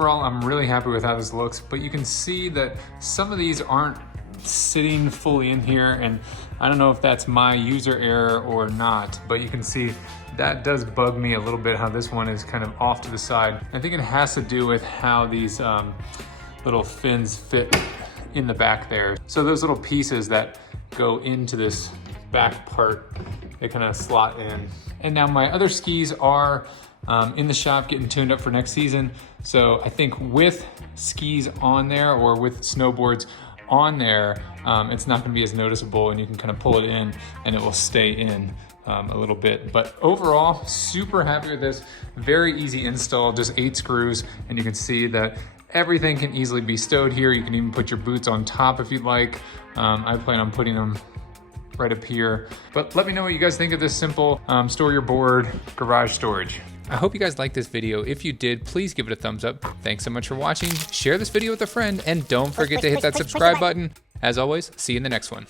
overall, I'm really happy with how this looks, but you can see that some of these aren't sitting fully in here, and I don't know if that's my user error or not, but you can see that does bug me a little bit, how this one is kind of off to the side. I think it has to do with how these little fins fit in the back there. So those little pieces that go into this back part, they kind of slot in. And now my other skis are in the shop getting tuned up for next season. So I think with skis on there or with snowboards on there, it's not gonna be as noticeable, and you can kind of pull it in and it will stay in a little bit. But overall, super happy with this. Very easy install, just 8 screws, and you can see that everything can easily be stowed here. You can even put your boots on top if you'd like. I plan on putting them right up here. But let me know what you guys think of this simple store your board garage storage. I hope you guys liked this video. If you did, please give it a thumbs up. Thanks so much for watching. Share this video with a friend, and don't forget to hit that subscribe button. As always, see you in the next one.